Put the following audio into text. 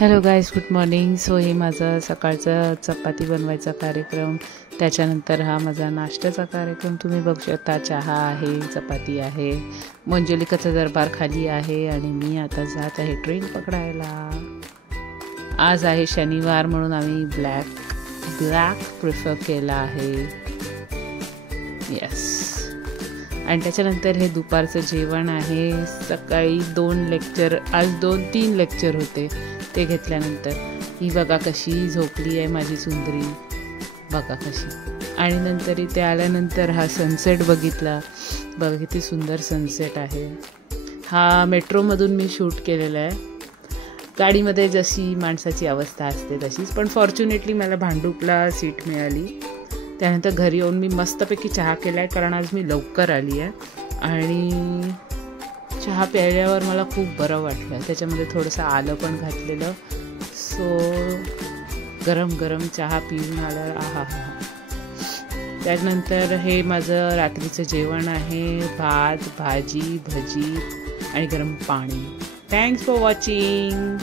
Hello guys, good morning. So हे माझा सकाळचा चपाती बनवायचा कार्यक्रम, त्याच्यानंतर हा माझा नाश्त्याचा कार्यक्रम. तुम्ही बघू शकता, चहा आहे, चपाती आहे, मंजुलिकाचा दरबार खाली आहे आणि मी आता जात आहे ट्रेन पकडायला. आज आहे शनिवार म्हणून आम्ही ब्लॅक प्रिफर केला आहे. येस. आणि त्याच्यानंतर हे दुपारचं जेवण आहे. सकाळी आज 2-3 लेक्चर होते, ते घेतल्यानंतर ही बघा कशी झोपली आहे माझी सुंदरी, बघा कशी. आणि नंतर इथे आल्यानंतर हा सनसेट बघितला, बघा किती सुंदर सनसेट आहे. हा मेट्रोमधून मी शूट केलेला आहे. गाडीमध्ये जशी माणसाची अवस्था असते तशीच, पण फॉर्च्युनेटली मला भांडूपला सीट मिळाली. त्यानंतर घरी येऊन मी मस्तपैकी चहा केला आहे, कारण आज मी लवकर आली आहे. आणि चहा प्यायल्यावर मला खूप बरं वाटलं. त्याच्यामध्ये थोडंसं आलं पण घातलेलं. सो गरम गरम चहा पिऊन आल्यावर आहा. त्यानंतर हे माझं रात्रीचं जेवण आहे. भात, भाजी, भजी आणि गरम पाणी. Thanks for watching.